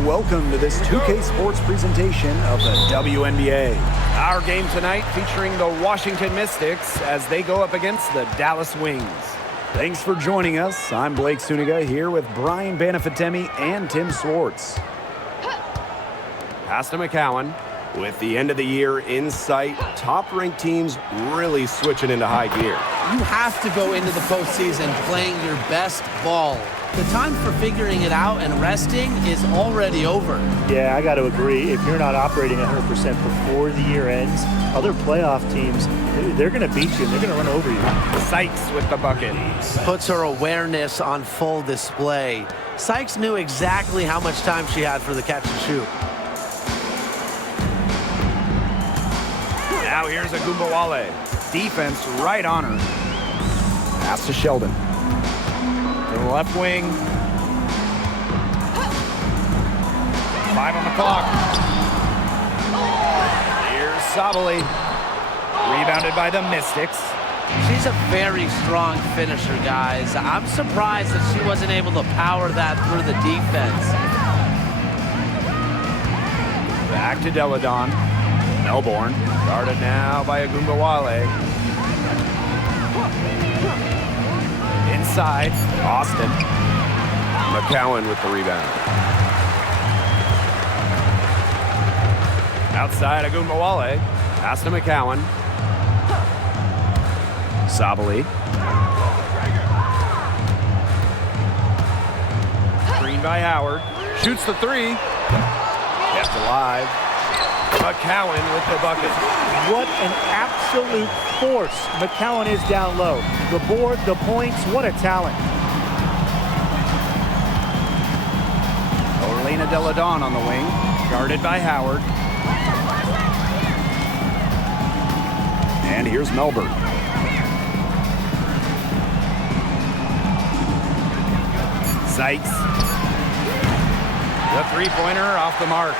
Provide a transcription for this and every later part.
and welcome to this 2K Sports presentation of the WNBA. Our game tonight featuring the Washington Mystics as they go up against the Dallas Wings. Thanks for joining us. I'm Blake Suniga here with Brian Banafitemi and Tim Swartz. Pass to McCowan. With the end of the year in sight, top-ranked teams really switching into high gear. You have to go into the postseason playing your best ball. The time for figuring it out and resting is already over. Yeah, I got to agree. If you're not operating 100% before the year ends, other playoff teams, they're going to beat you and they're going to run over you. Sykes with the bucket. Puts her awareness on full display. Sykes knew exactly how much time she had for the catch and shoot. Now here's Agumbawale. Defense right on her. Pass to Sheldon. To the left wing. 5 on the clock. Here's Sabali. Rebounded by the Mystics. She's a very strong finisher, guys. I'm surprised that she wasn't able to power that through the defense. Back to Deladon. Melbourne, guarded now by Agumbawale. Inside, Austin. McCowan with the rebound. Outside, Agumbawale. Pass to McCowan. Sabali. Screen by Howard. Shoots the three. Kept alive. McCowan with the bucket. What an absolute force McCowan is down low. The board, the points, what a talent. Orlena Deladon on the wing, guarded by Howard. And here's Melbourne. Sykes. The three-pointer off the mark.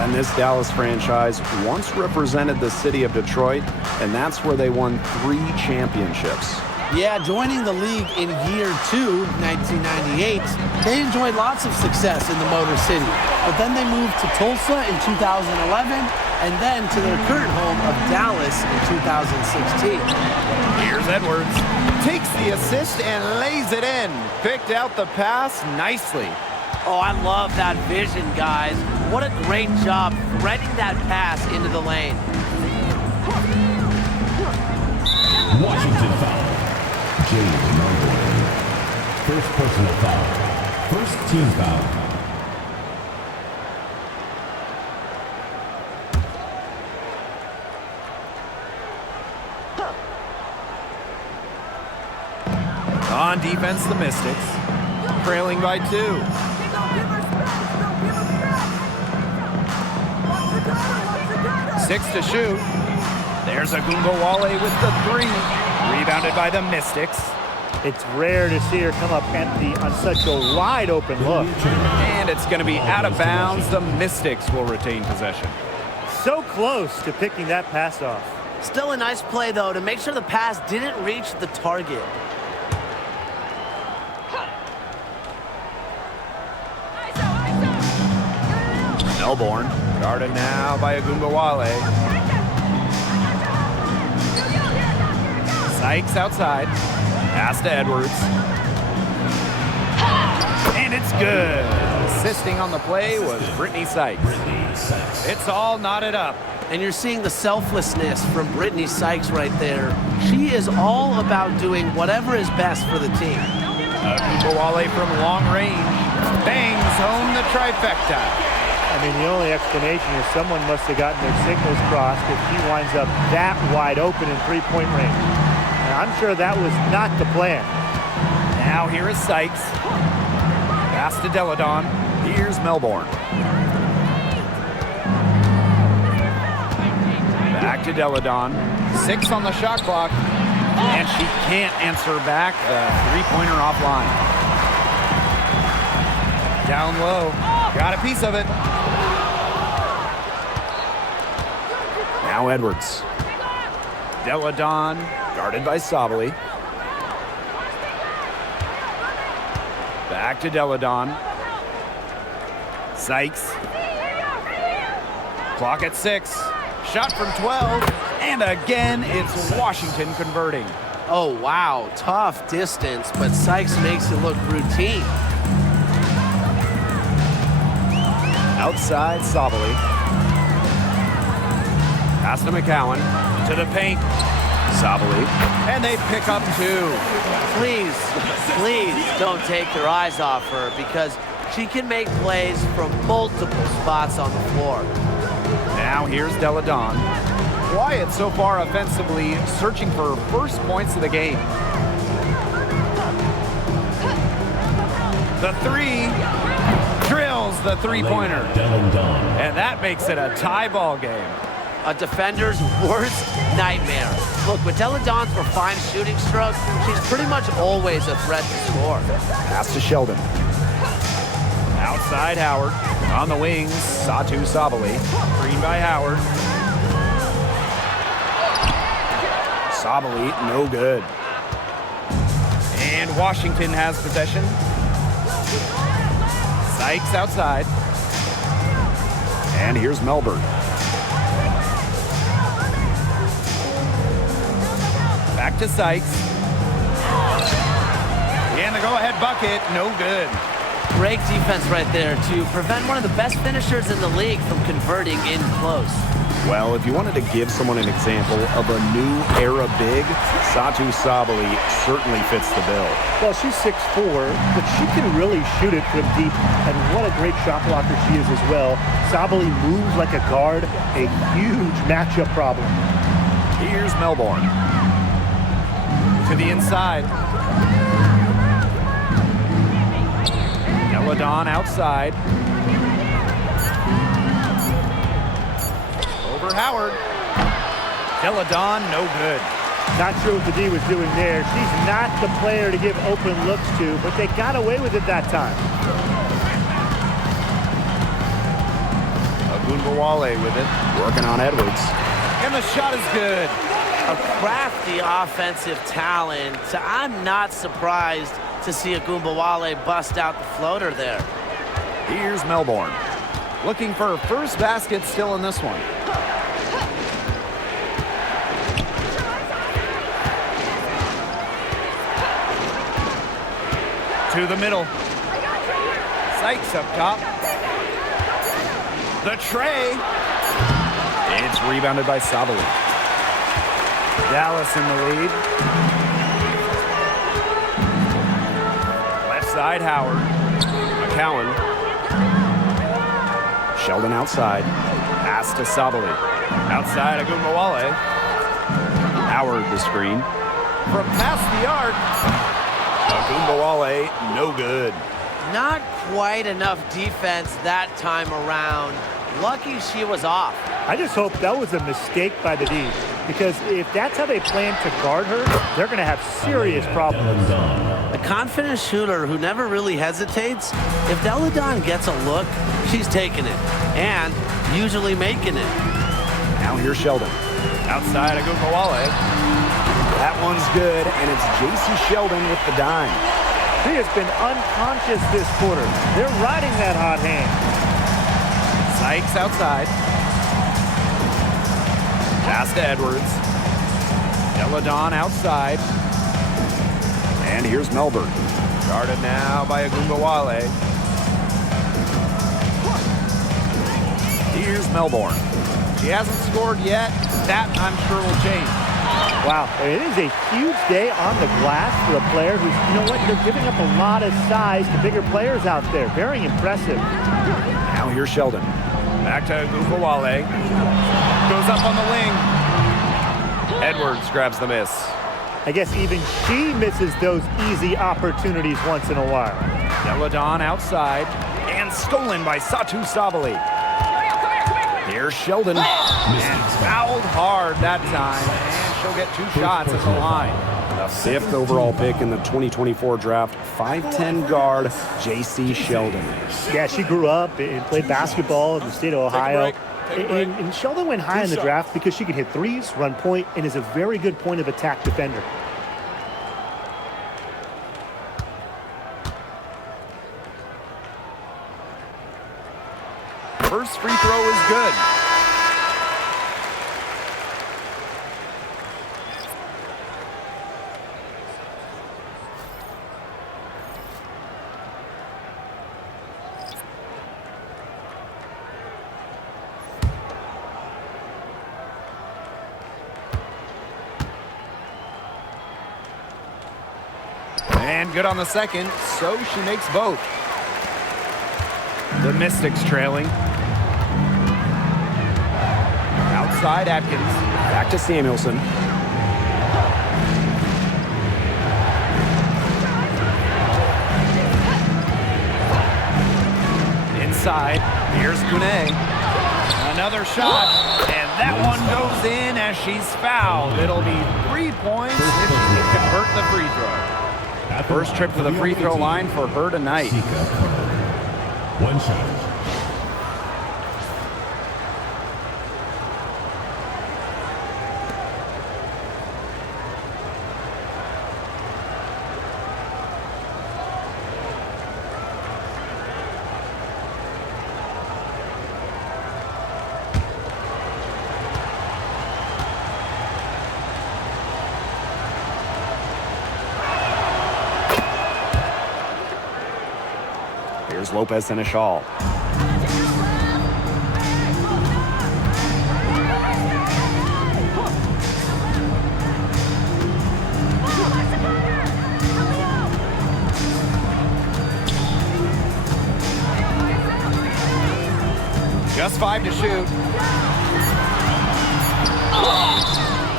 And this Dallas franchise once represented the city of Detroit, and that's where they won 3 championships. Yeah, joining the league in year 2, 1998, they enjoyed lots of success in the Motor City. But then they moved to Tulsa in 2011, and then to their current home of Dallas in 2016. Here's Edwards. Takes the assist and lays it in. Picked out the pass nicely. Oh, I love that vision, guys. What a great job threading that pass into the lane. Washington foul. James Melbourne. First personal foul. First team foul. On defense, the Mystics. Trailing by 2. Six to shoot. There's Agumbawale with the 3. Rebounded by the Mystics. It's rare to see her come up empty on such a wide open look. And it's going to be out of bounds. The Mystics will retain possession. So close to picking that pass off. Still a nice play, though, to make sure the pass didn't reach the target. Melbourne, guarded now by Agumbawale. Sykes outside. Pass to Edwards. And it's good. Assisting on the play was Brittany Sykes. It's all knotted up. And you're seeing the selflessness from Brittany Sykes right there. She is all about doing whatever is best for the team. Agumbawale from long range. Bangs home the trifecta. I mean, the only explanation is someone must have gotten their signals crossed if he winds up that wide open in three-point range. And I'm sure that was not the plan. Now here is Sykes. Pass to Deladon. Here's Melbourne. Back to Deladon. 6 on the shot clock. And she can't answer back the three-pointer offline. Down low. Got a piece of it. Now Edwards. Deladon, guarded by Sabali. Back to Deladon. Sykes. Clock at 6. Shot from 12. And again, it's Washington converting. Oh, wow. Tough distance, but Sykes makes it look routine. Outside, Sabali. Pass to McCowan. To the paint. Sabali. And they pick up 2. Please don't take your eyes off her because she can make plays from multiple spots on the floor. Now here's Delle Donne. Quiet so far offensively, searching for first points of the game. The 3. Drills the three-pointer. And that makes it a tie ball game. A defender's worst nightmare. Look, with Delle Donne's refined shooting stroke, she's pretty much always a threat to score. Pass to Sheldon. Outside Howard. On the wings, Satou Sabali. Screen by Howard. Sabali, no good. And Washington has possession. Sykes outside. And here's Melbourne. Back to Sykes. And the go-ahead bucket, no good. Great defense right there to prevent one of the best finishers in the league from converting in close. Well, if you wanted to give someone an example of a new era big, Satou Sabali certainly fits the bill. Well, she's 6'4", but she can really shoot it from deep, and what a great shot blocker she is as well. Sabali moves like a guard, a huge matchup problem. Here's Melbourne. To the inside. Delle Donne outside. Over Howard. Delle Donne, no good. Not sure what the D was doing there. She's not the player to give open looks to, but they got away with it that time. Agunbowale with it. Working on Edwards. And the shot is good. A crafty offensive talent. I'm not surprised to see Agunbowale bust out the floater there. Here's Melbourne. Looking for her first basket still in this one. To the middle. Sykes up top. The tray. It's rebounded by Sabali. Dallas in the lead. Left side, Howard. McCowan. Sheldon outside. Pass to Sabali. Outside, Agunbowale. Howard the screen. From past the arc. Agunbowale, no good. Not quite enough defense that time around. Lucky she was off. I just hope that was a mistake by the D, because if that's how they plan to guard her, they're going to have serious problems. A confident shooter who never really hesitates, if Delle Donne gets a look, she's taking it, and usually making it. Now here's Sheldon. Outside, Agunbowale. That one's good, and it's Jayson Sheldon with the dime. She has been unconscious this quarter. They're riding that hot hand. Sykes outside. Pass to Edwards. Delle Donne outside. And here's Melbourne. Guarded now by Agunbowale. Here's Melbourne. She hasn't scored yet. That, I'm sure, will change. Wow, it is a huge day on the glass for a player who's, you know what, they're giving up a lot of size to bigger players out there. Very impressive. Now here's Sheldon. Back to Agunbowale. Goes up on the wing. Edwards grabs the miss. I guess even she misses those easy opportunities once in a while. Delle Donne outside. And stolen by Satou Sabali. Here's Sheldon. And fouled hard that time. And she'll get 2 shots at the line. The 5th overall pick in the 2024 draft, 5'10" guard, J.C. Sheldon. Yeah, she grew up and played basketball in the state of Ohio. And Sheldon went high in the draft because she could hit threes, run point, and is a very good point of attack defender. First free throw is good. And good on the second, so she makes both. The Mystics trailing. Outside Atkins. Back to Samuelson. Inside, here's Kune. Another shot, and that one goes in as she's fouled. It'll be 3 points if she can convert the free throw. First trip to the free throw line for her tonight. One shot. Here's Lopez and a shawl. Just 5 to shoot.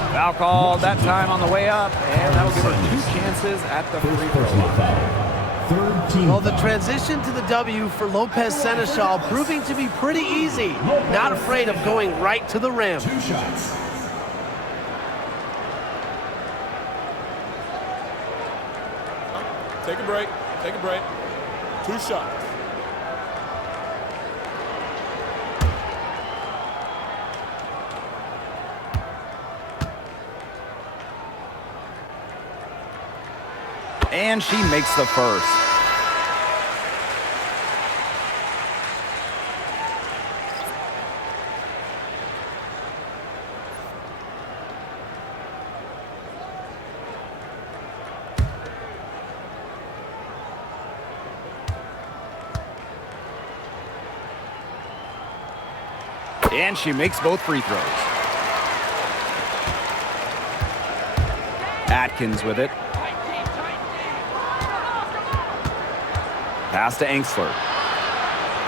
Foul called that time on the way up, and that'll give her 2 chances at the free throw line. Well, the transition to the W for Lopez Seneschal proving to be pretty easy. Not afraid of going right to the rim. 2 shots. Take a break. Take a break. 2 shots. And she makes the first. And she makes both free throws. Atkins with it. Pass to Angsler.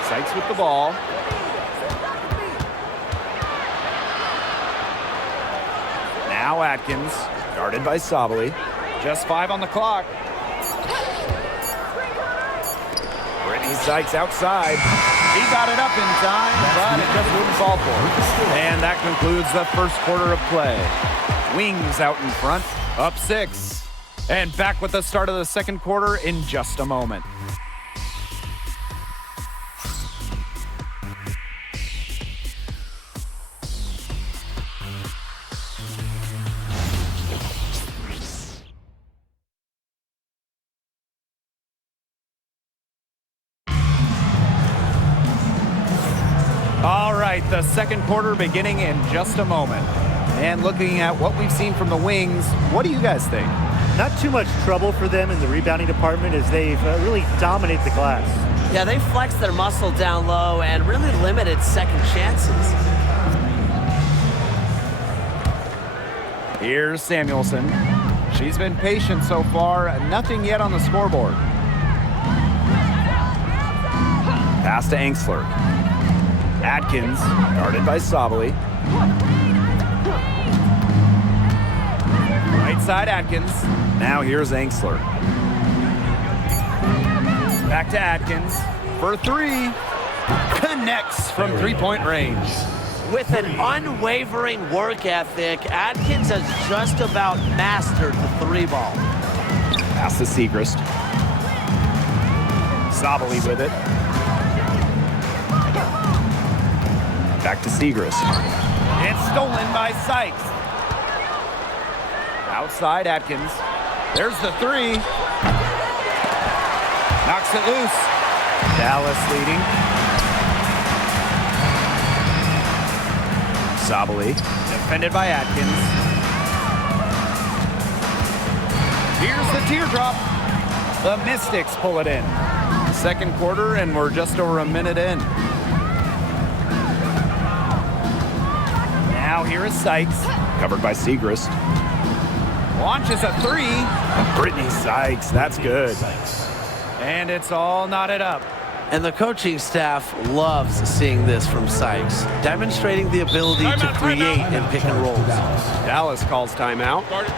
Sykes with the ball. Now Atkins, guarded by Sabali. Just 5 on the clock. Brittany Sykes outside. He got it up in time, but it just wouldn't fall for her. And that concludes the first quarter of play. Wings out in front, up 6. And back with the start of the second quarter in just a moment. All right, the second quarter beginning in just a moment. And looking at what we've seen from the Wings, what do you guys think? Not too much trouble for them in the rebounding department as they've really dominated the glass. Yeah, they flexed their muscle down low and really limited second chances. Here's Samuelson. She's been patient so far, nothing yet on the scoreboard. Pass to Angsler. Atkins, guarded by Sabali. Right side Atkins. Now here's Angsler. Back to Atkins for 3. Connects from 3-point range. With an unwavering work ethic, Atkins has just about mastered the 3-ball. Pass to Segrist. Sabali with it. Back to Segrist. It's stolen by Sykes. Outside Atkins. There's the 3. Knocks it loose. Dallas leading. Zabali, defended by Atkins. Here's the teardrop. The Mystics pull it in. Second quarter, and we're just over a minute in. Now here is Sykes, covered by Segrist. Launches a three. Brittany Sykes, that's good. And it's all knotted up. And the coaching staff loves seeing this from Sykes, demonstrating the ability to create in pick and rolls. Dallas calls timeout. Guard it.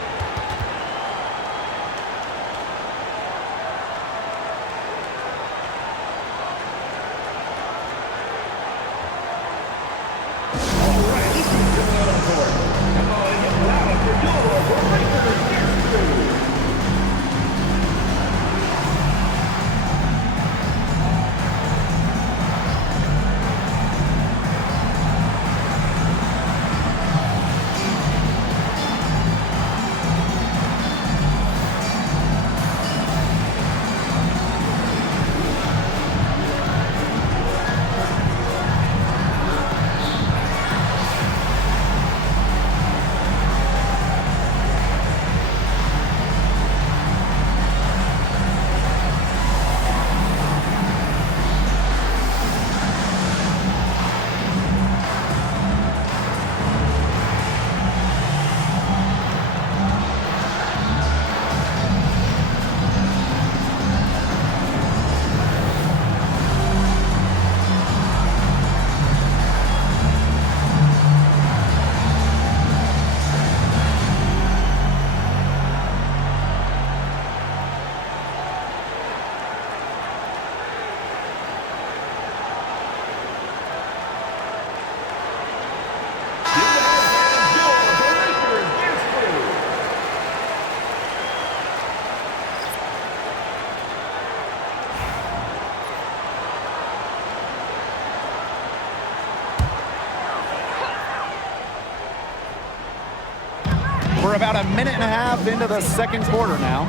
We're about a minute and a half into the second quarter now.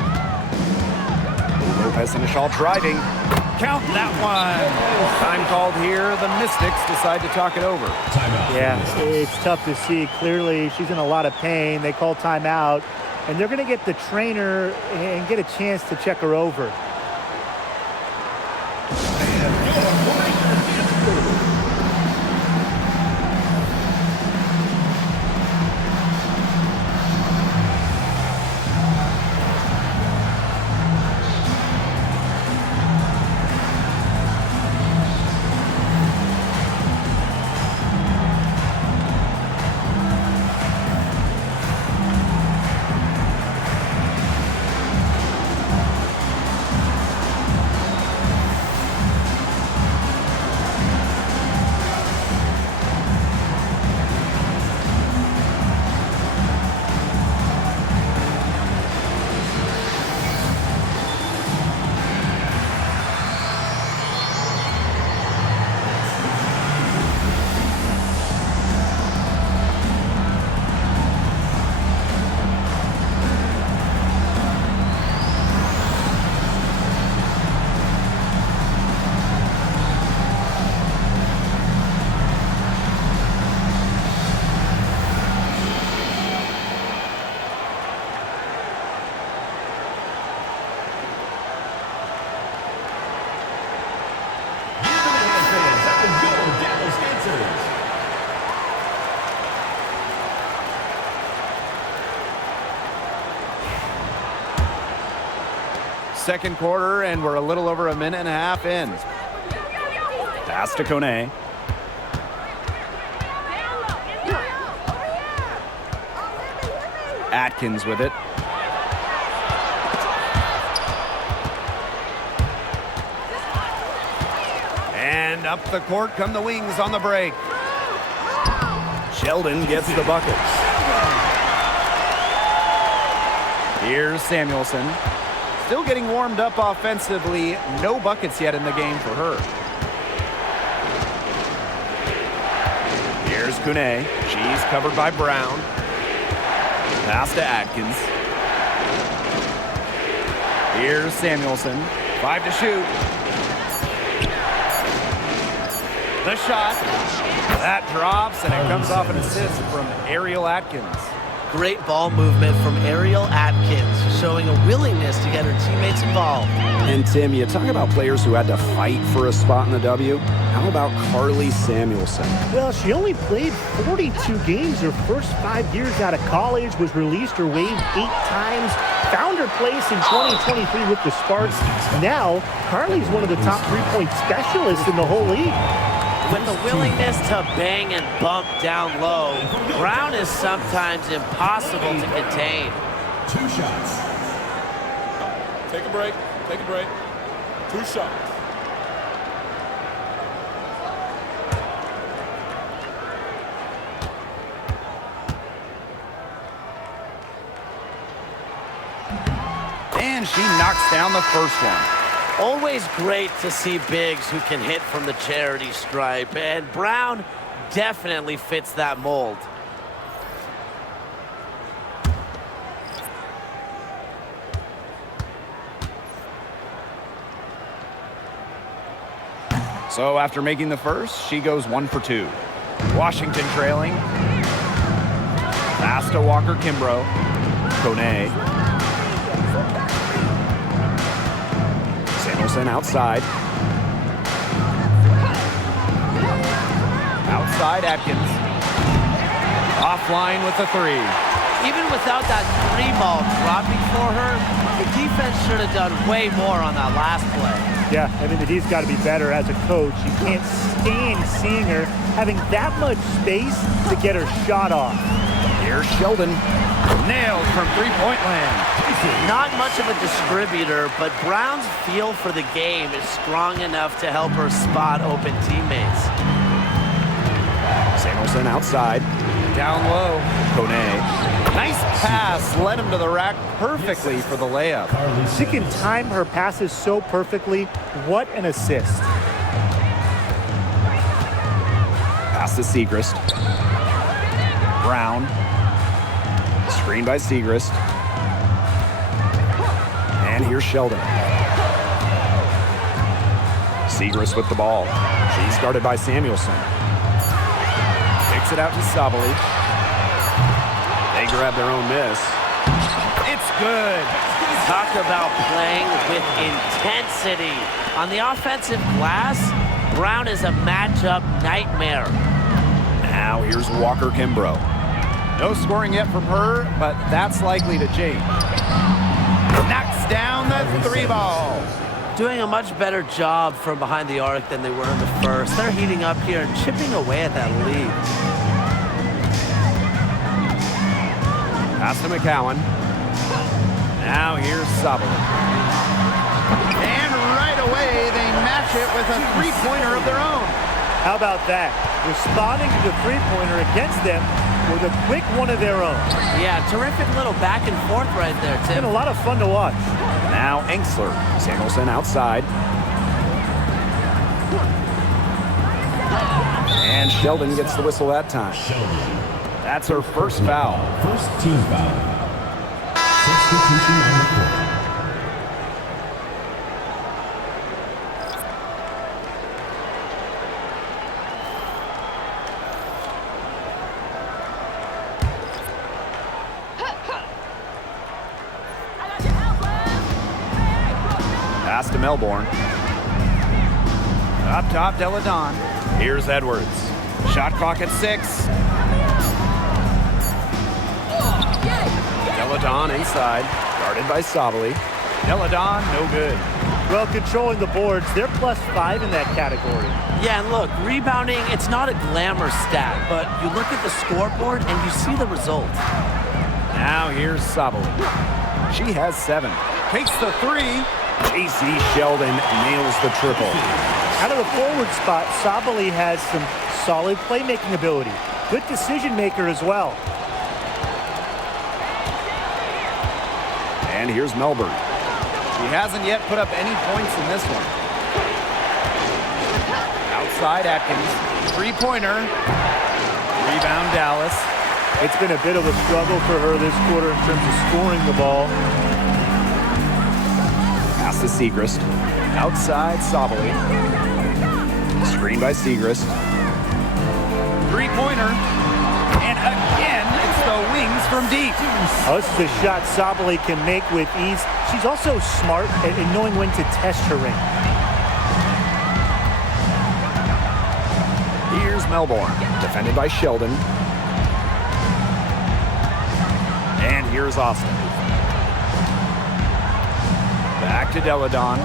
Lopez and Ishal driving. Count that one. Time called here. The Mystics decide to talk it over. Timeout. Yeah, it's tough to see. Clearly, she's in a lot of pain. They call timeout, and they're going to get the trainer and get a chance to check her over. Second quarter, and we're a little over a minute and a half in. Pass to Kone. Atkins with it. And up the court come the Wings on the break. Sheldon gets the bucket. Here's Samuelson. Still getting warmed up offensively. No buckets yet in the game for her. Here's Kune. She's covered by Brown. Pass to Atkins. Here's Samuelson. 5 to shoot. The shot. That drops, and it comes off an assist from Ariel Atkins. Great ball movement from Ariel Atkins, showing a willingness to get her teammates involved. And Tim, you talk about players who had to fight for a spot in the W. How about Carly Samuelson? Well, she only played 42 games her first 5 years out of college, was released or waived 8 times, found her place in 2023 with the Sparks. Now, Carly's one of the top 3-point specialists in the whole league. With the willingness to bang and bump down low, Brown is sometimes impossible to contain. 2 shots. Take a break. Take a break. 2 shots. And she knocks down the first one. Always great to see bigs who can hit from the charity stripe, and Brown definitely fits that mold. So after making the first, she goes 1 for 2. Washington trailing. Pass to Walker-Kimbrough. Kone. Samuelson outside. Outside Atkins. Offline with the 3. Even without that 3 ball dropping for her, the defense should have done way more on that last play. Yeah, I mean, the D's got to be better as a coach. You can't stand seeing her having that much space to get her shot off. Here's Sheldon. Nailed from three-point land. Not much of a distributor, but Brown's feel for the game is strong enough to help her spot open teammates. Samuelson outside. Down low. Kone. Nice pass. Led him to the rack perfectly for the layup. She can time her passes so perfectly. What an assist. Pass to Segrist. Brown. Screen by Segrist. And here's Sheldon. Segrist with the ball. She's guarded by Samuelson. Kicks it out to Sabali. They grab their own miss. It's good. Talk about playing with intensity. On the offensive glass, Brown is a matchup nightmare. Now here's Walker-Kimbrough. No scoring yet from her, but that's likely to change. Knocks down the 3 ball. Doing a much better job from behind the arc than they were in the first. They're heating up here and chipping away at that lead. Pass to McCowan. Now here's Sabali. And right away, they match it with a 3-pointer of their own. How about that? Responding to the 3-pointer against them with a quick one of their own. Yeah, terrific little back and forth right there, It's Tim. been a lot of fun to watch. Now Enksler. Samuelson outside. And Sheldon gets the whistle that time. That's her first foul. First team foul. Substitution on the court. Pass to Melbourne. Up top, Deladon. Here's Edwards. Shot clock at 6. Deladon inside. Guarded by Sabali. Deladon, no good. Well, controlling the boards, they're +5 in that category. Yeah, and look, rebounding, it's not a glamour stat, but you look at the scoreboard and you see the result. Now here's Sabali. She has 7. Takes the 3. J.C. Sheldon nails the triple. Out of the forward spot, Sabali has some solid playmaking ability. Good decision maker as well. And here's Melbourne. He hasn't yet put up any points in this one. Outside Atkins. 3-pointer. Rebound Dallas. It's been a bit of a struggle for her this quarter in terms of scoring the ball. Pass to Segrist. Outside Sabali. Screen by Segrist. three-pointer. And again, it's the wings from deep. Oh, this is a shot Sabally can make with ease. She's also smart at knowing when to test her ring. Here's Melbourne, defended by Sheldon. And here's Austin. Back to Deladon.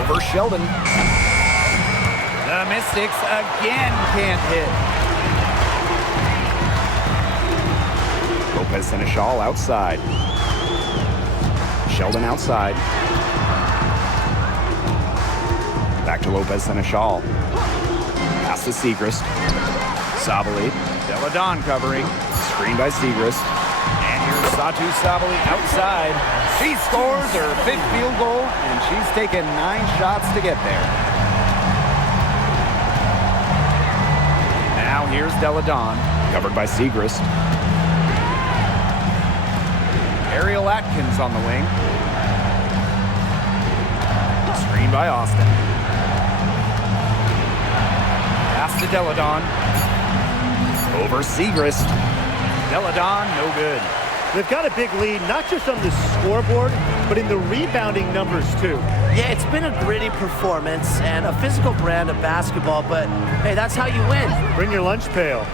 Over Sheldon. The Mystics again can't hit. Lopez Seneschal outside. Sheldon outside. Back to Lopez Seneschal. Pass to Segrist. Sabally. Deladon covering. Screen by Segrist. And here's Satu Sabally outside. She scores her 5th field goal, and she's taken 9 shots to get there. Now here's Deladon. Covered by Segrist. Ariel Atkins on the wing. Screen by Austin. Pass to Deladon. Over Segrist. Deladon, no good. They've got a big lead, not just on the scoreboard, but in the rebounding numbers, too. Yeah, it's been a gritty performance and a physical brand of basketball, but hey, that's how you win. Bring your lunch pail.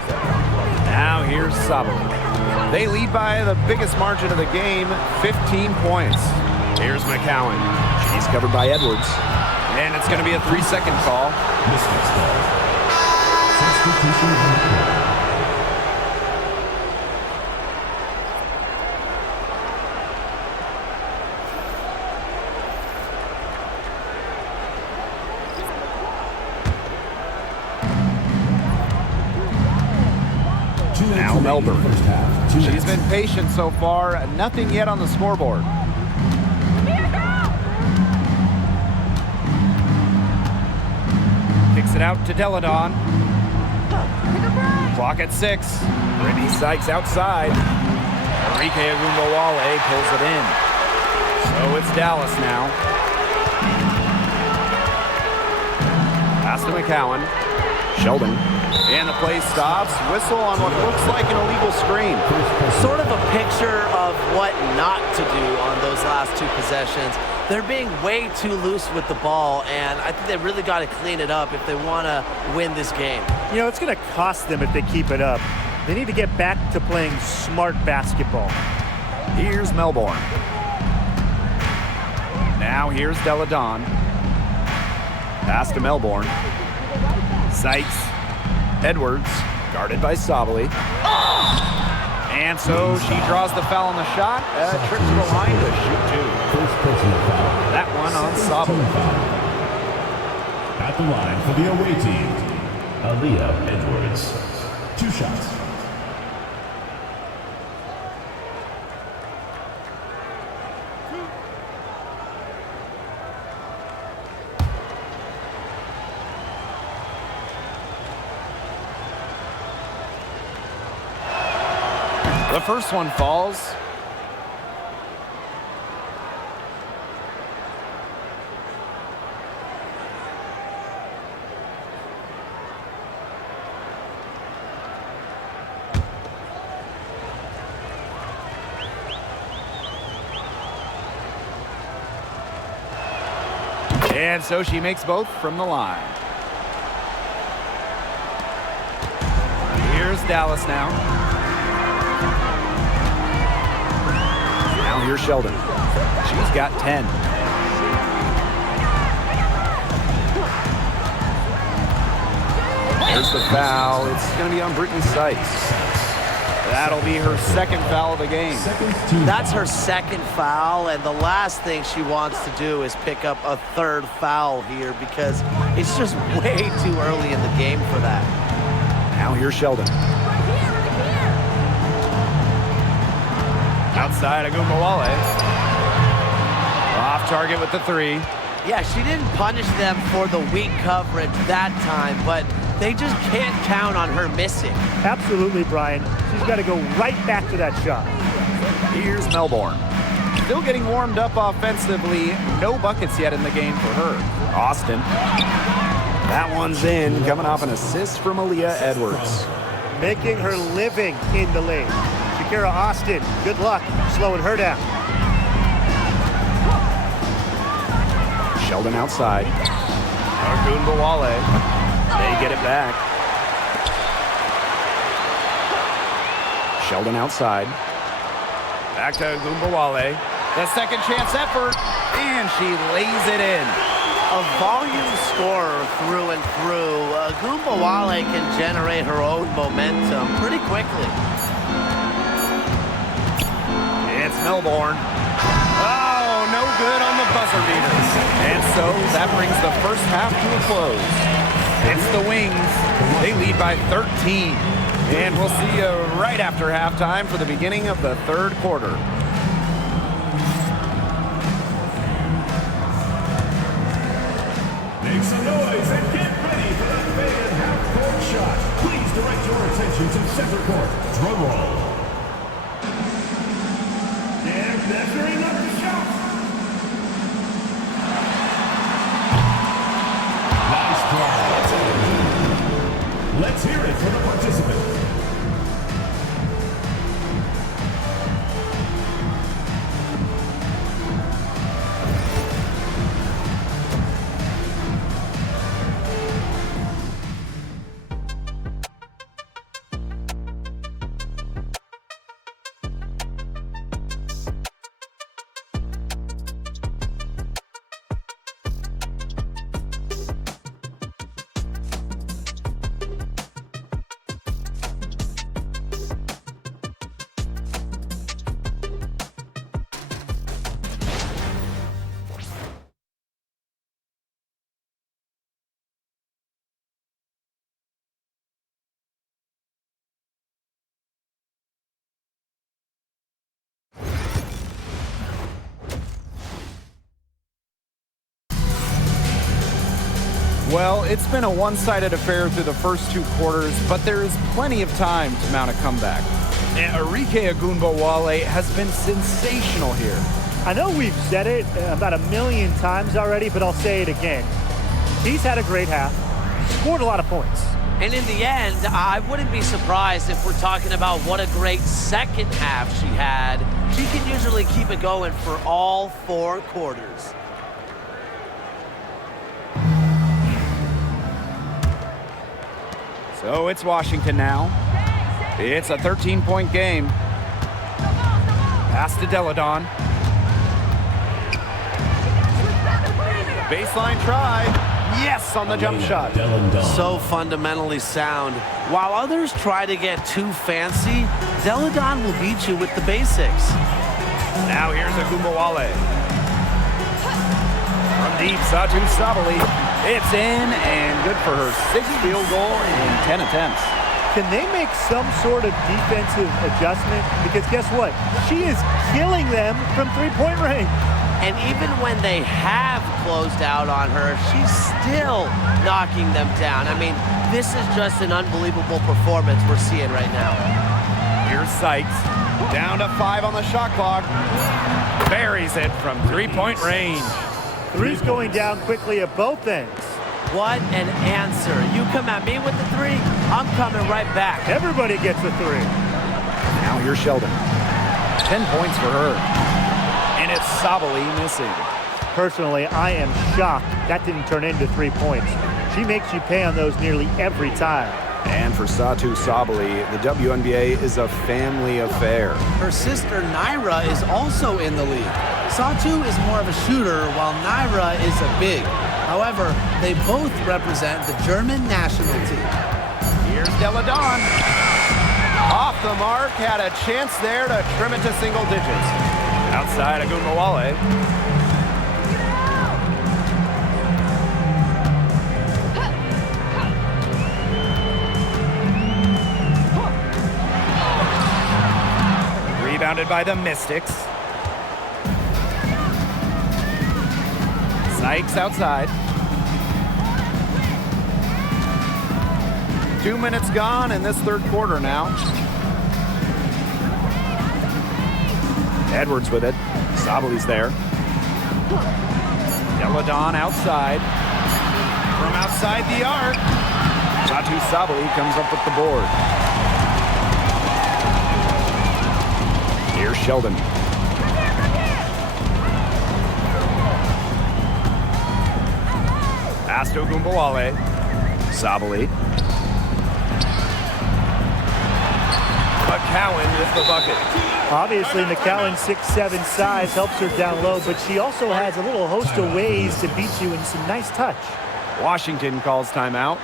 Now here's Sabally. They lead by the biggest margin of the game, 15 points. Here's McCowan. She's covered by Edwards. And it's going to be a 3-second call. Substitution. Now Melbourne. She's been patient so far. Nothing yet on the scoreboard. Kicks it out to Deladon. Clock at 6. Brittany Sykes outside. Enrique Agumbawale pulls it in. So it's Dallas now. Pass to McCowan. Sheldon. And the play stops. Whistle on what looks like an illegal screen. Sort of a picture of what not to do on those last 2 possessions. They're being way too loose with the ball, and I think they really got to clean it up if they want to win this game. You know, it's going to cost them if they keep it up. They need to get back to playing smart basketball. Here's Melbourne. Now here's Deladon. Pass to Melbourne. Sykes. Edwards, guarded by Sabally. And so she draws the foul on the shot. Trips to the line to shoot 2. First personal foul. That one on Sabally. At the line for the away team, Aaliyah Edwards. 2 shots. The first one falls. And so she makes both from the line. Here's Dallas now. Now here's Sheldon. She's got 10. There's the foul. It's going to be on Brittany Sykes. That'll be her second foul of the game. That's her second foul, and the last thing she wants to do is pick up a third foul here because it's just way too early in the game for that. Now here's Sheldon. Outside Agumbawale. Off target with the 3. Yeah, she didn't punish them for the weak coverage that time, but they just can't count on her missing. Absolutely, Brian. She's got to go right back to that shot. Here's Melbourne. Still getting warmed up offensively. No buckets yet in the game for her. Austin. That one's in, coming off an assist from Aaliyah Edwards. Making her living in the lane. Shakira Austin, good luck slowing her down. Sheldon outside. Ogunbowale. They get it back. Sheldon outside. Back to Ogunbowale. The second chance effort, and she lays it in. A volume scorer through and through, Ogunbowale can generate her own momentum pretty quickly. It's Melbourne. Oh, no good on the buzzer beaters. And so that brings the first half to a close. It's the Wings. They lead by 13. And we'll see you right after halftime for the beginning of the third quarter. Make some noise and get ready for the fan half-court shot. Please direct your attention to center court. Drum roll. And measuring up the shot. Nice drive. Let's hear it for the participants. Well, it's been a one-sided affair through the first two quarters, but there is plenty of time to mount a comeback. And Arike Ogunbowale has been sensational here. I know we've said it about 1,000,000 times already, but I'll say it again. She's had a great half, scored a lot of points. And in the end, I wouldn't be surprised if we're talking about what a great second half she had. She can usually keep it going for all 4 quarters. So it's Washington now. It's a 13-point game. Pass to Deladon. Baseline try. Yes, on the jump shot. So fundamentally sound. While others try to get too fancy, Deladon will beat you with the basics. Now here's Ogunbowale. From deep, Satu Sabali. It's in and good for her 6th field goal in 10 attempts. Can they make some sort of defensive adjustment? Because guess what? She is killing them from three-point range. And even when they have closed out on her, she's still knocking them down. I mean, this is just an unbelievable performance we're seeing right now. Here's Sykes. Down to 5 on the shot clock. Buries it from three-point range. Three's going down quickly at both ends. What an answer. You come at me with the 3, I'm coming right back. Everybody gets a 3. Now here's Sheldon. 10 points for her. And it's Sabali missing. Personally, I am shocked that didn't turn into 3 points. She makes you pay on those nearly every time. And for Satu Sabali, the WNBA is a family affair. Her sister Naira is also in the league. Satu is more of a shooter, while Naira is a big. However, they both represent the German national team. Here's Deladon. Off the mark, had a chance there to trim it to single digits. Outside Ogunbowale. Rebounded by the Mystics. Sykes outside. 2 minutes gone in this third quarter now. Edwards with it. Sabali's there. Deladon outside. From outside the arc, Satu Sabali comes up with the board. Here's Sheldon. Asto Gumbawale. Sabali. McCowan with the bucket. Obviously, McCowan's 6'7" size helps her down low, but she also has a little host of ways to beat you in some nice touch. Washington calls timeout.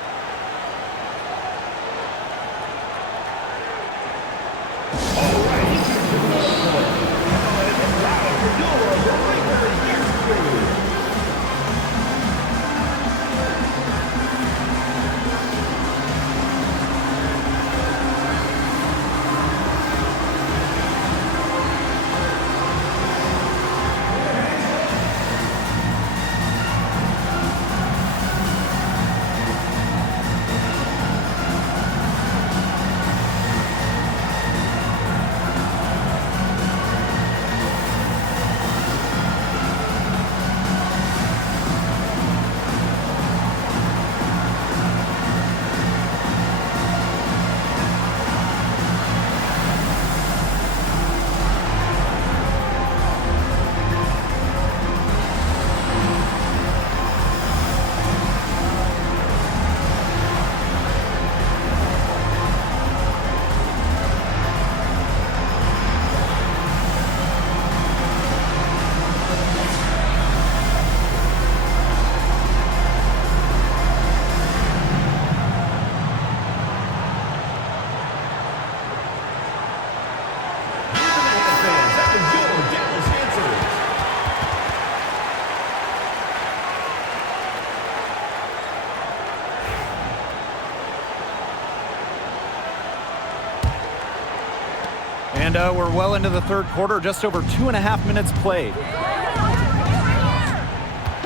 And we're well into the third quarter, just over 2.5 minutes played.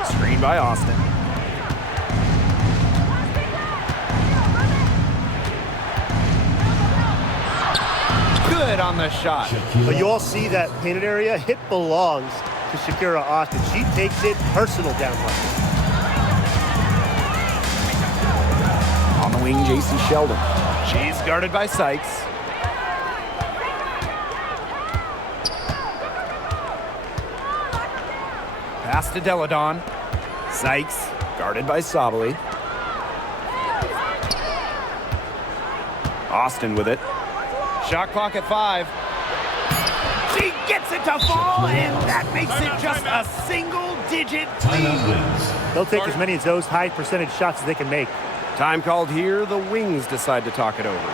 Screen by Austin. Good on the shot. But you all see that painted area? It belongs to Shakira Austin. She takes it personal down low. On the wing, J.C. Sheldon. She's guarded by Sykes. Pass to Deladon. Sykes, guarded by Sabali. Austin with it. Shot clock at 5. She gets it to fall, and that makes it just a single-digit lead. They'll take as many of those high percentage shots as they can make. Time called here. The Wings decide to talk it over.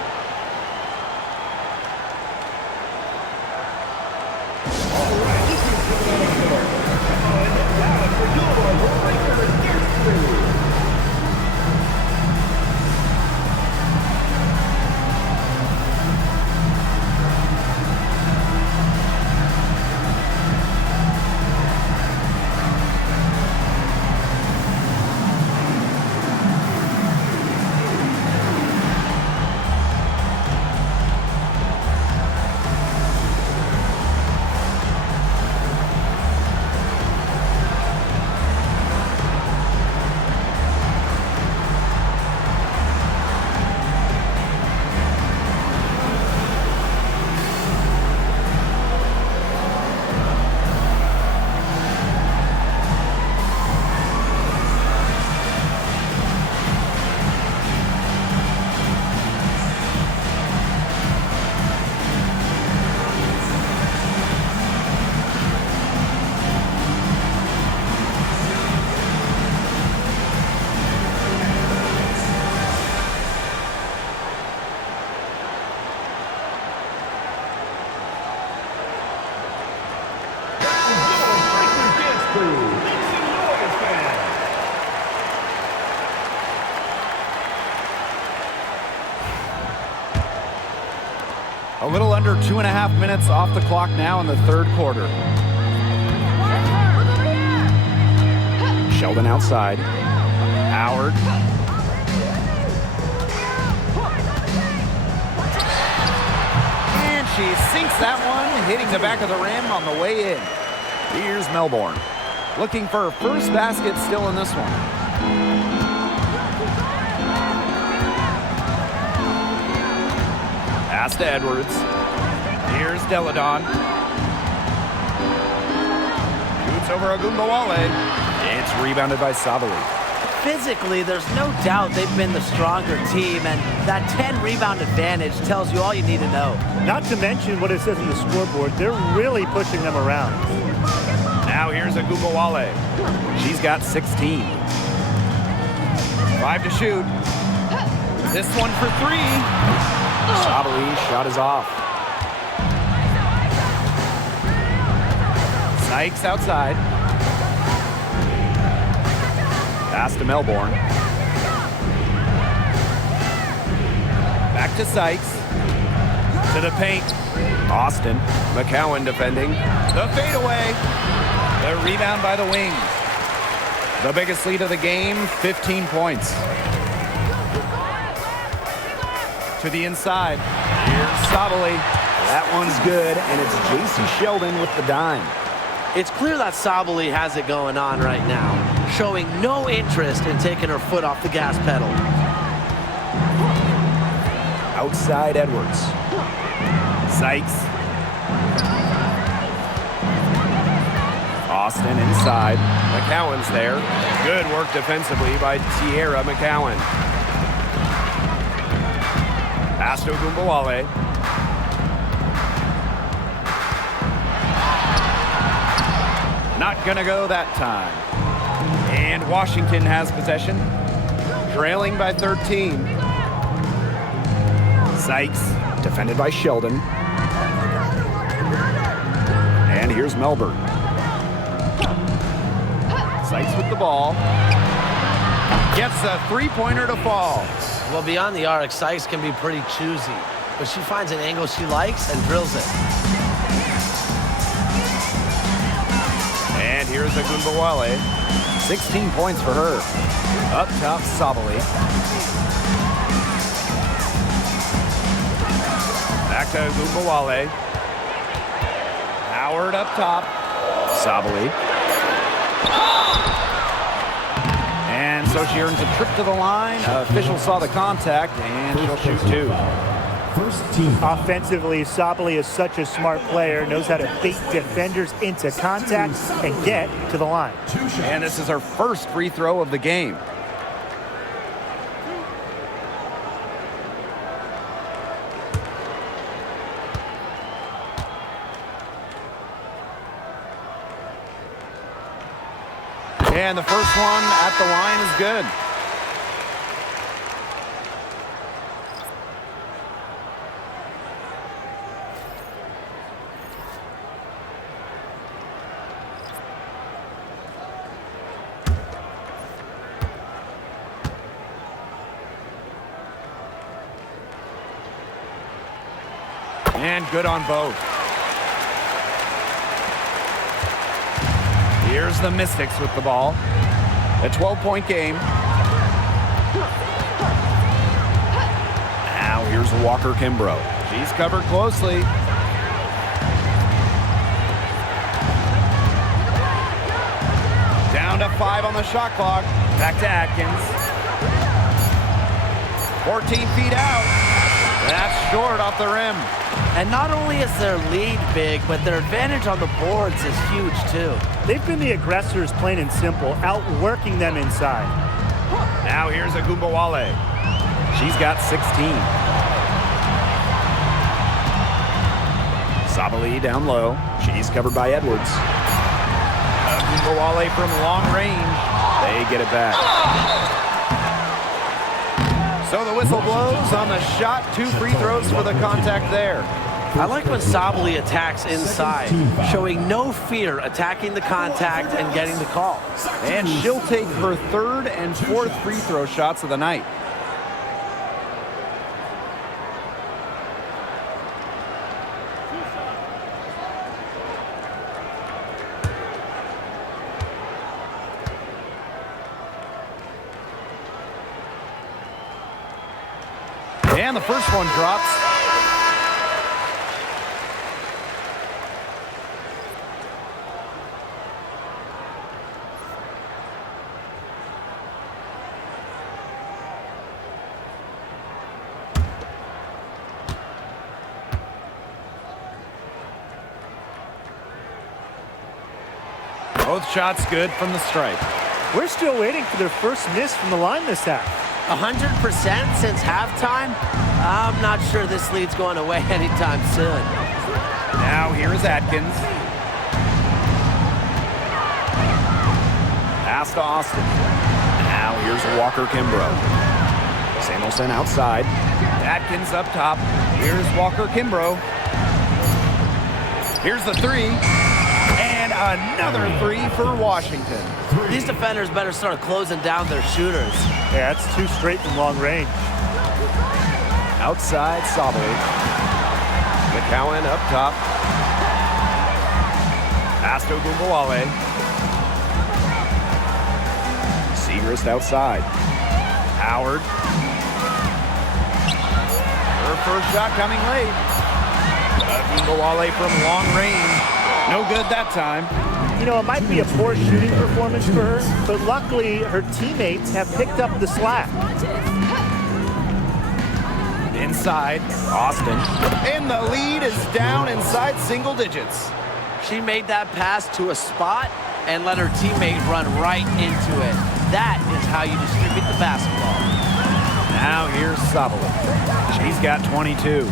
A little under 2.5 minutes off the clock now in the third quarter. Sheldon outside. Howard. And she sinks that one, hitting the back of the rim on the way in. Here's Melbourne, looking for her first basket still in this one. Pass to Edwards. Here's Deladon. Shoots over Agumbawale. It's rebounded by Sabali. Physically, there's no doubt they've been the stronger team, and that 10-rebound advantage tells you all you need to know. Not to mention what it says in the scoreboard, they're really pushing them around. Now here's Agumbawale. She's got 16. 5 to shoot. This one for 3. Sabali's shot is off. Sykes outside. Pass to Melbourne. Back to Sykes. To the paint. Austin. McCowan defending. The fadeaway. The rebound by the wings. The biggest lead of the game, 15 points. To the inside. Here's Sabali. That one's good, and it's J.C. Sheldon with the dime. It's clear that Sabali has it going on right now, showing no interest in taking her foot off the gas pedal. Outside Edwards. Sykes. Austin inside. McCowan's there. Good work defensively by Tierra McCowan. Pass to Agumbawale. Not gonna go that time. And Washington has possession, trailing by 13. Sykes, defended by Sheldon. And here's Melbourne. Sykes with the ball. Gets a three-pointer to fall. Well, beyond the arc, Sykes can be pretty choosy, but she finds an angle she likes and drills it. And here's Agumbawale. 16 points for her. Up top, Sabali. Back to Agumbawale. Howard up top. Sabali. And so she earns a trip to the line. Official saw the contact, and she'll shoot 2. First team. Offensively, Sabali is such a smart player, knows how to bait defenders into contact and get to the line. And this is her first free throw of the game. And the first one at the line is good. And good on both. Here's the Mystics with the ball. A 12-point game. Now here's Walker Kimbrough. She's covered closely. Down to 5 on the shot clock. Back to Atkins. 14 feet out. That's short off the rim. And not only is their lead big, but their advantage on the boards is huge too. They've been the aggressors, plain and simple, outworking them inside. Now here's Agumbawale. She's got 16. Sabali down low. She's covered by Edwards. Agumbawale from long range. They get it back. So the whistle blows on the shot. 2 free throws for the contact there. I like when Sabali attacks inside, showing no fear attacking the contact and getting the call. And she'll take her 3rd and 4th free throw shots of the night. And the first one drops. Both shots good from the stripe. We're still waiting for their first miss from the line this half. 100% since halftime? I'm not sure this lead's going away anytime soon. Now here is Atkins. Pass to Austin. Now here's Walker Kimbrough. Samuelson outside. Atkins up top. Here's Walker Kimbrough. Here's the three. And another three for Washington. These defenders better start closing down their shooters. Yeah, that's 2 straight from long range. Outside, Sabali. McCowan up top. Pass to Ogunbowale. Segrist outside. Howard. Her first shot coming late. Ogunbowale from long range. No good that time. You know, it might be a poor shooting performance for her, but luckily her teammates have picked up the slack. Inside, Austin. And the lead is down inside single digits. She made that pass to a spot and let her teammate run right into it. That is how you distribute the basketball. Now here's Sabali. She's got 22.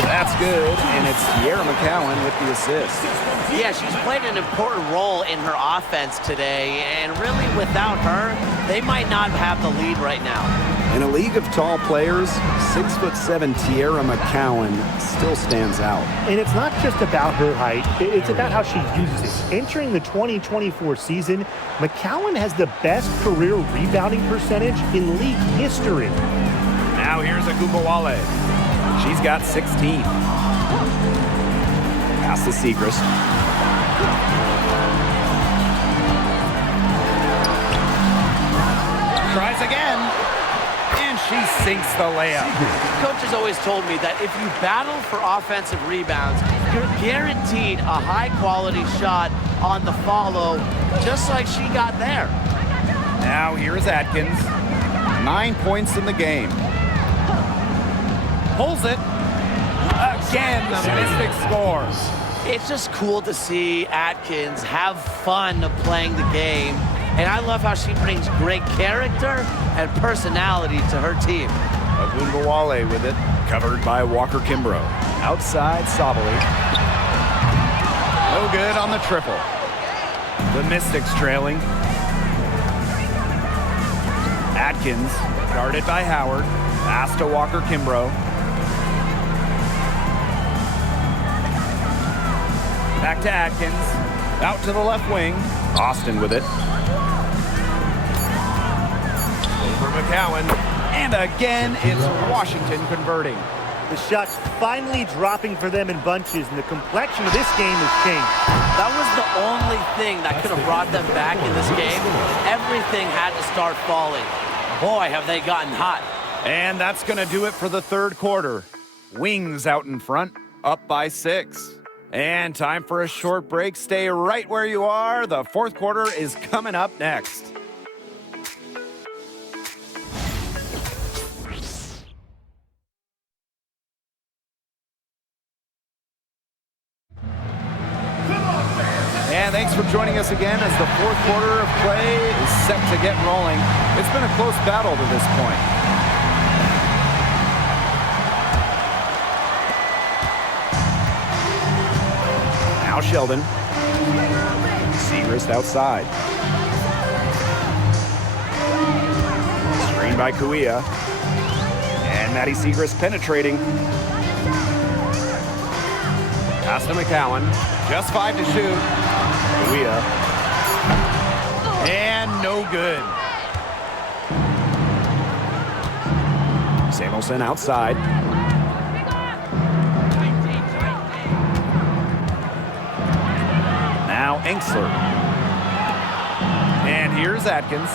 That's good, and it's Tierra McCowan with the assist. Yeah, she's played an important role in her offense today, and really without her, they might not have the lead right now. In a league of tall players, 6'7" Tierra McCowan still stands out. And it's not just about her height, it's about how she uses it. Entering the 2024 season, McCowan has the best career rebounding percentage in league history. Now here's Ogunbowale. She's got 16. Pass to Segrist. Tries again. And she sinks the layup. Coach has always told me that if you battle for offensive rebounds, you're guaranteed a high-quality shot on the follow, just like she got there. Now here's Atkins. 9 points in the game. Pulls it. Again, the Mystics scores. It's just cool to see Atkins have fun playing the game. And I love how she brings great character and personality to her team. Ogunbowale with it. Covered by Walker Kimbrough. Outside, Sabali. No good on the triple. The Mystics trailing. Atkins, guarded by Howard. Pass to Walker Kimbrough. Back to Atkins. Out to the left wing. Austin with it. Over McCowan. And again, it's Washington converting. The shot's finally dropping for them in bunches, and the complexion of this game has changed. That was the only thing that could have brought them back in this game. Everything had to start falling. Boy, have they gotten hot. And that's going to do it for the third quarter. Wings out in front, up by 6. And time for a short break. Stay right where you are. The fourth quarter is coming up next. And thanks for joining us again as the fourth quarter of play is set to get rolling. It's been a close battle to this point. Now Sheldon. Segrist outside. Screen by Kuia. And Maddie Segrist penetrating. Pass to McCowan. Just 5 to shoot. Kuia. And no good. Samuelson outside. Now Enksler. And here's Atkins.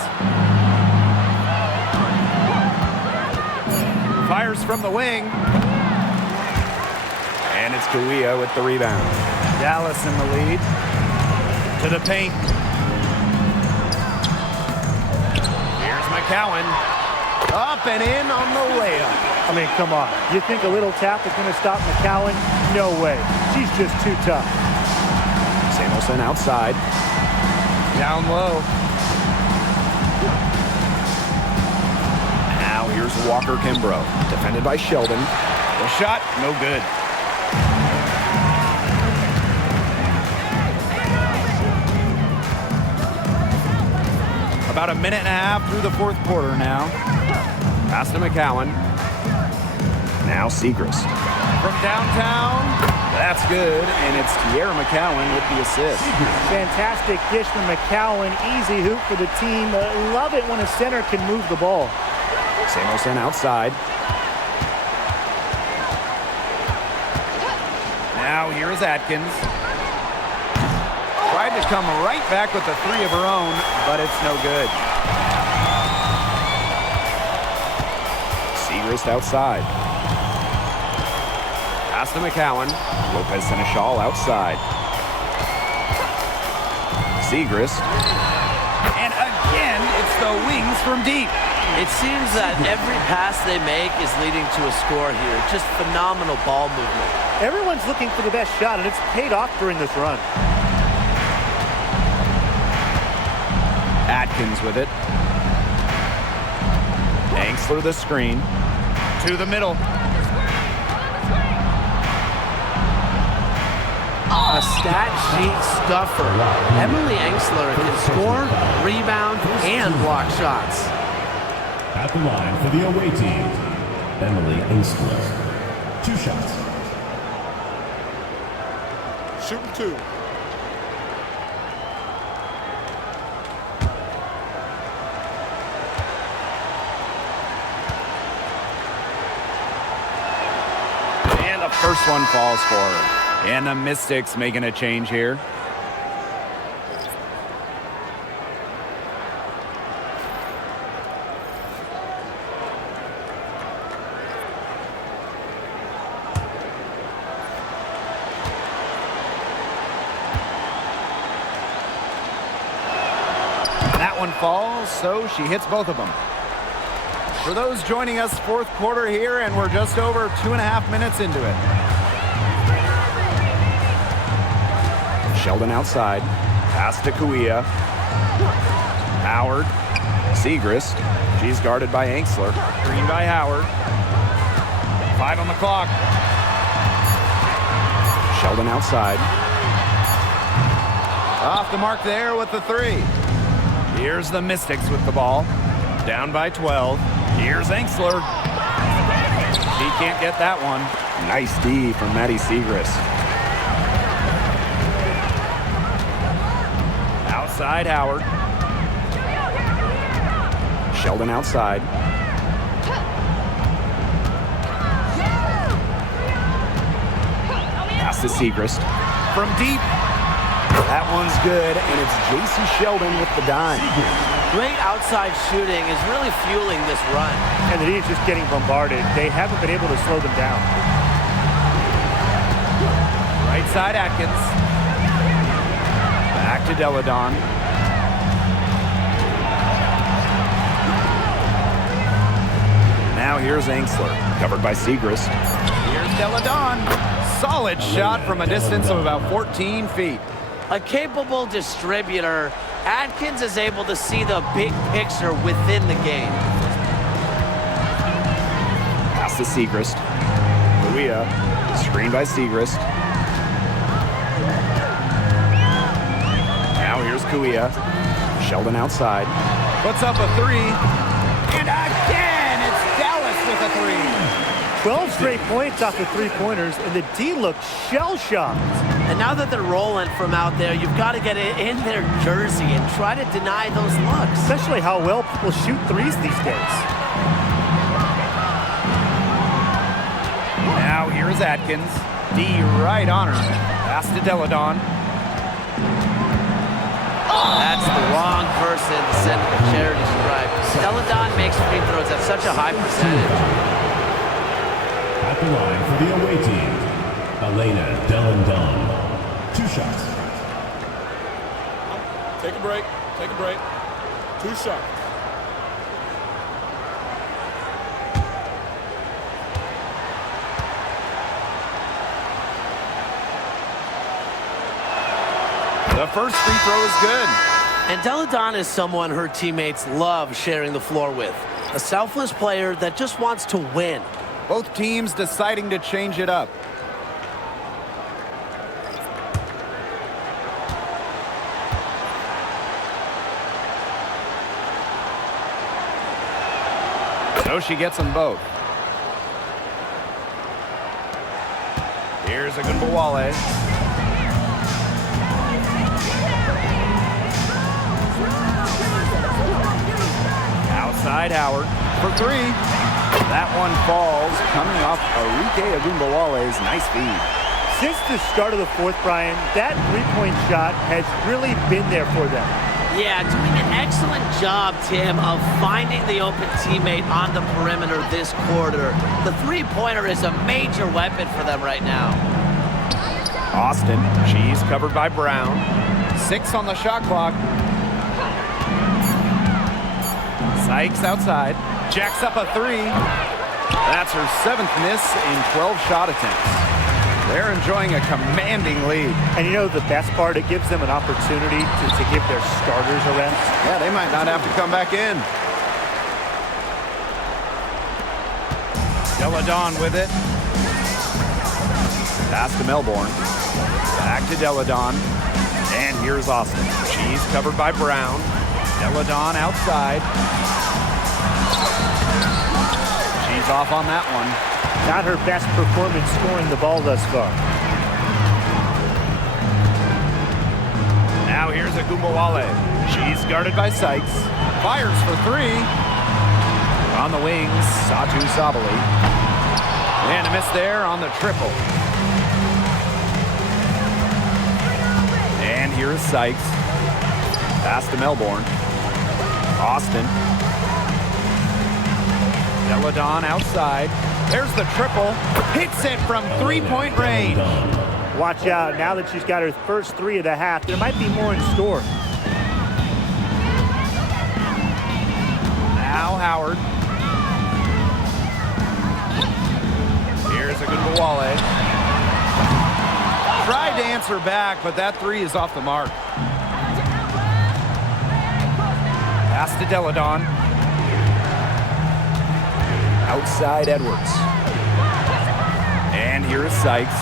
Fires from the wing. And it's Kuia with the rebound. Dallas in the lead. To the paint. Here's McCowan. Up and in on the layup. I mean, come on. You think a little tap is going to stop McCowan? No way. She's just too tough. Samuelson outside. Down low. Now here's Walker Kimbrough, defended by Sheldon. The shot, no good. About a minute and a half through the fourth quarter now. Pass to McCowan. Now Segrist. From downtown, that's good, and it's Tierra McCowan with the assist. Fantastic dish from McCowan. Easy hoop for the team. Love it when a center can move the ball. Samuelson outside. Now here is Atkins. Tried to come right back with the three of her own, but it's no good. Segrist outside. Pass to McCowan. Lopez Seneschal outside. Segrist. And again, it's the wings from deep. It seems that every pass they make is leading to a score here. Just phenomenal ball movement. Everyone's looking for the best shot, and it's paid off during this run. Atkins with it. Angsler the screen. To the middle. A stat sheet stuffer. Emily Angsler can score, rebound, and block shots. At the line for the away team, Emily Angsler. 2 shots. Shooting 2. And the first one falls for her. And the Mystics making a change here. That one falls, so she hits both of them. For those joining us, fourth quarter here, and we're just over 2.5 minutes into it. Sheldon outside. Pass to Kuia. Howard. Segrist. She's guarded by Angsler. Green by Howard. 5 on the clock. Sheldon outside. Off the mark there with the 3. Here's the Mystics with the ball. Down by 12. Here's Angsler. She can't get that one. Nice D from Maddie Segrist. Outside Howard. Sheldon outside. Pass to Segrist. From deep. That one's good, and it's Jayson Sheldon with the dime. Great outside shooting is really fueling this run. And the Heat's just getting bombarded. They haven't been able to slow them down. Right side Atkins. Back to Deladon. Now here's Angsler, covered by Segrist. Here's Deladon. Solid shot from a distance of about 14 feet. A capable distributor, Atkins is able to see the big picture within the game. Pass to Segrist. Kuia, screened by Segrist. Now here's Kuia. Sheldon outside. Puts up a 3. And again, it's Dallas with a 3. 12 straight points off the three-pointers, and the D looked shell-shocked. And now that they're rolling from out there, you've got to get it in their jersey and try to deny those looks. Especially how well people shoot threes these days. Now here's Atkins. D right on her. Pass to Deladon. That's the wrong person to send to the charity stripe. Deladon makes free throws at such a high percentage. At the line for the away team, Elena Delandon. 2 shots. Take a break. Take a break. 2 shots. The first free throw is good. And Deladon is someone her teammates love sharing the floor with. A selfless player that just wants to win. Both teams deciding to change it up. So she gets them both. Here's Agunbowale. Outside Howard for three. That one falls, coming off Arike Agunbowale's nice feed. Since the start of the fourth, Brian, that three-point shot has really been there for them. Yeah, doing an excellent job, Tim, of finding the open teammate on the perimeter this quarter. The three-pointer is a major weapon for them right now. Austin, she's covered by Brown. 6 on the shot clock. Sykes outside, jacks up a three. That's her 7th miss in 12 shot attempts. They're enjoying a commanding lead. And you know the best part? It gives them an opportunity to give their starters a rest. Yeah, they might not have to come back in. Deladon with it. Pass to Melbourne. Back to Deladon. And here's Austin. She's covered by Brown. Deladon outside. She's off on that one. Not her best performance scoring the ball thus far. Now here's Agunbowale. She's guarded by Sykes. Fires for three. On the wings, Satu Sabali. And a miss there on the triple. And here is Sykes. Pass to Melbourne. Austin. Deladon outside. There's the triple. Hits it from three-point range. Watch out. Now that she's got her first three of the half, there might be more in store. Now Howard. Here's Agunbowale. Tried to answer back, but that three is off the mark. Pass to Deladon. Outside Edwards. And here is Sykes.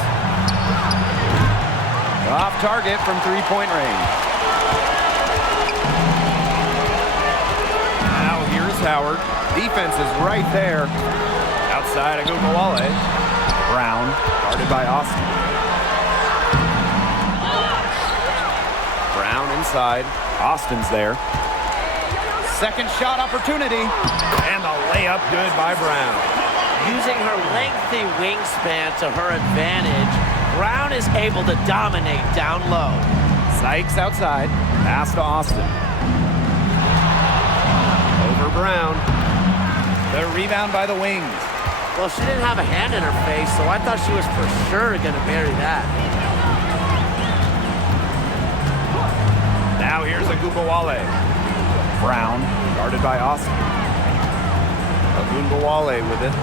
Off target from three-point range. Now here's Howard. Defense is right there. Outside Agunbowale. Brown, guarded by Austin. Brown inside. Austin's there. Second shot opportunity. And the layup good by Brown. Using her lengthy wingspan to her advantage, Brown is able to dominate down low. Sykes outside. Pass to Austin. Over Brown. The rebound by the wings. Well, she didn't have a hand in her face, so I thought she was for sure going to bury that. Now here's Agunbowale. Brown, guarded by Austin. Agunbowale with it.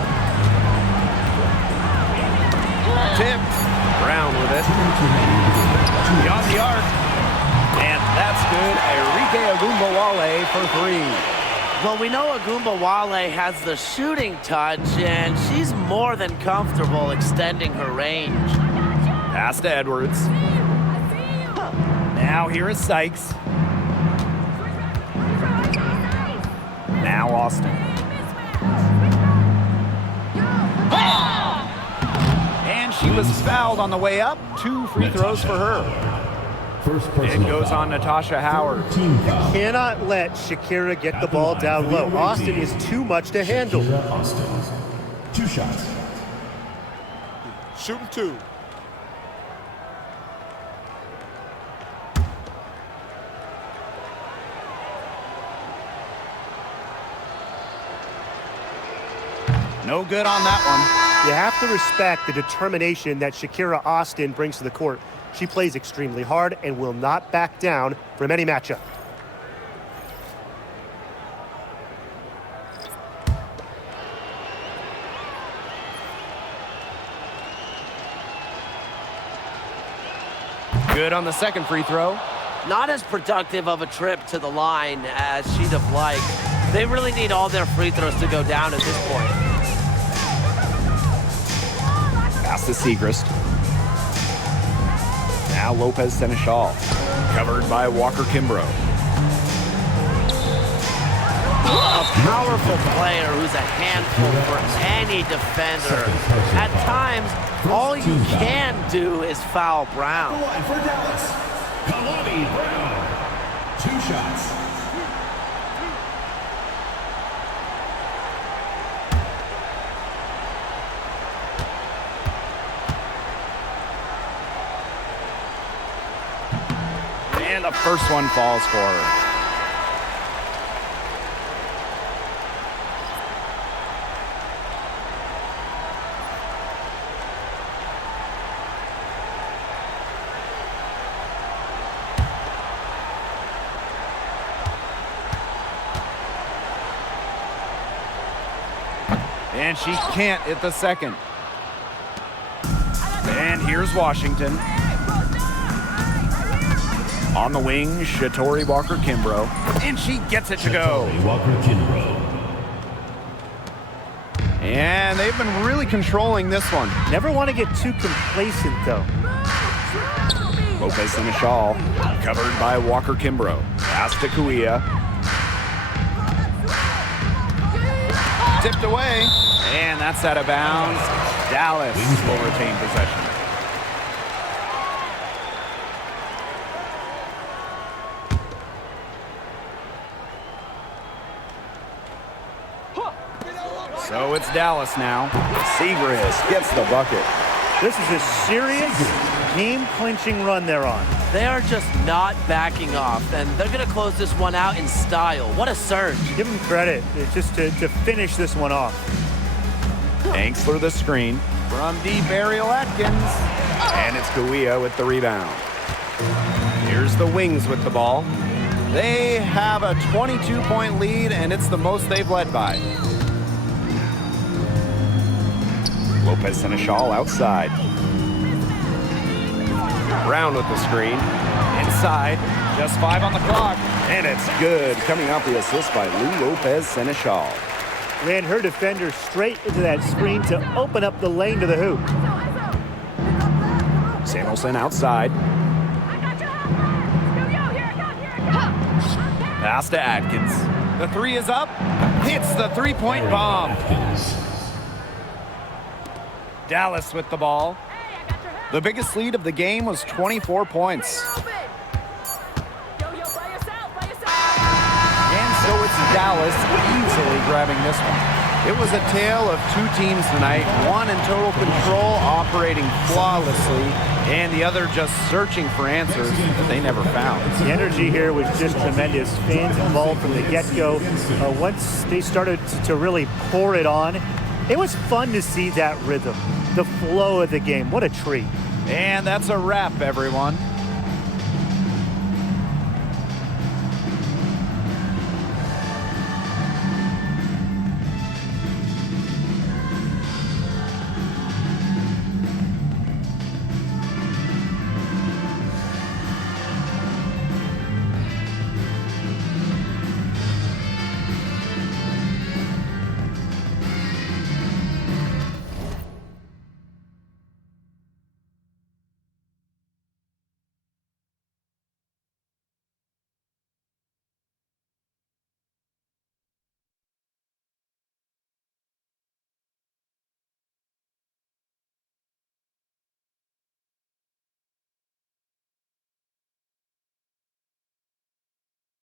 Tipped. Brown with it. Beyond the arc. And that's good. Arike Agunbowale for three. Well, we know Agunbowale has the shooting touch, and she's more than comfortable extending her range. Pass to Edwards. Now here is Sykes. Now Austin. And she was fouled on the way up. 2 free throws for her. It goes on Natasha Howard. Cannot let Shakira get the ball down low. Austin is too much to handle. Austin. 2 shots. Shooting 2. No good on that one. You have to respect the determination that Shakira Austin brings to the court. She plays extremely hard and will not back down from any matchup. Good on the second free throw. Not as productive of a trip to the line as she'd have liked. They really need all their free throws to go down at this point. Pass to Segrist. Now Lopez Seneschal. Covered by Walker Kimbrough. A powerful player who's a handful for any defender. At times, all you can do is foul Brown. The line for Dallas, Kalani Brown. 2 shots. And the first one falls for her. And she can't hit the second. And here's Washington. On the wing, Shatori Walker Kimbrough. And she gets it to go. Walker Kimbrough. And they've been really controlling this one. Never want to get too complacent, though. Lopez Seneschal. Covered by Walker Kimbrough. Pass to Kuia. Tipped away. And that's out of bounds. Dallas will retain possession. So it's Dallas now. Segrist gets the bucket. This is a serious game-clinching run they're on. They are just not backing off, and they're going to close this one out in style. What a surge. Give them credit just to finish this one off. Thanks for the screen. From deep, Ariel Atkins. And it's Kuia with the rebound. Here's the Wings with the ball. They have a 22-point lead, and it's the most they've led by. Lopez Seneschal outside. Brown with the screen. Inside, just 5 on the clock. And it's good. Coming off the assist by Lou Lopez Seneschal. Ran her defender straight into that screen to open up the lane to the hoop. Samuelson outside. Pass to Atkins. The 3 is up. Hits the 3-point bomb. Dallas with the ball. The biggest lead of the game was 24 points. And so it's Dallas easily grabbing this one. It was a tale of 2 teams tonight, one in total control, operating flawlessly, and the other just searching for answers that they never found. The energy here was just tremendous. Fans involved from the get-go. Once they started to really pour it on, it was fun to see that rhythm, the flow of the game. What a treat. And that's a wrap, everyone.